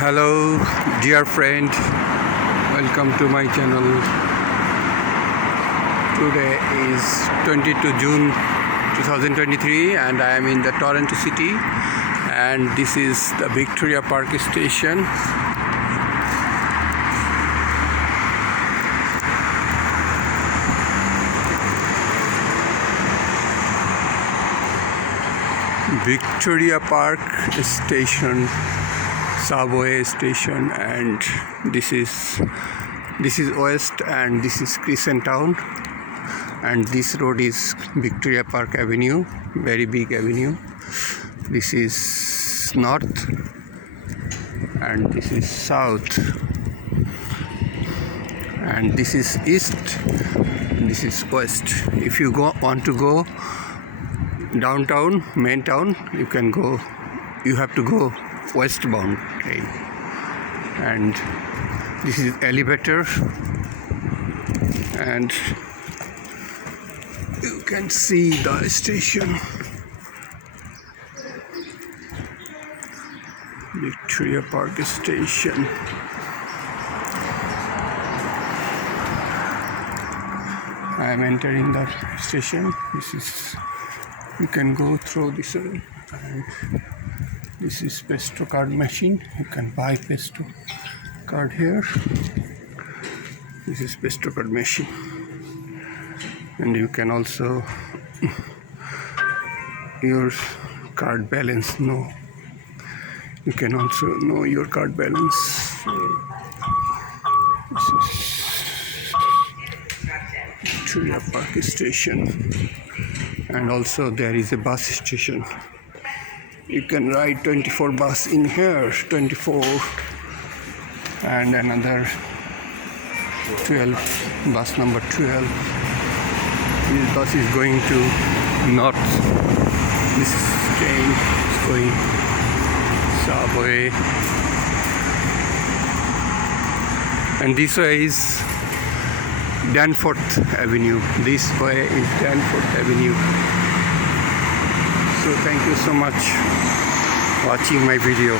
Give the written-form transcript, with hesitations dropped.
Hello, dear friend. Welcome to my channel. Today is 22 June 2023 and I am in the Toronto city, and this is the Victoria Park station. Victoria Park station, subway station, and this is West and this is Crescent Town, and this road is Victoria Park Avenue, very big avenue. This is North and this is South, and this is East, this is West. If you want to go downtown, main town, you have to go westbound train. And this is elevator, and you can see the station, Victoria Park station. I am entering the station. You can go through this way, and this is Pesto card machine. You can buy Pesto card here. This is Pesto card machine, and you can also your card balance know. You can also know your card balance. This is Victoria Park station, and also there is a bus station. You can ride 24 bus in here, 24, and another 12, bus number 12. This bus is going to north. This train is going subway, and this way is Danforth Avenue. This way is Danforth Avenue. So thank you so much watching my video.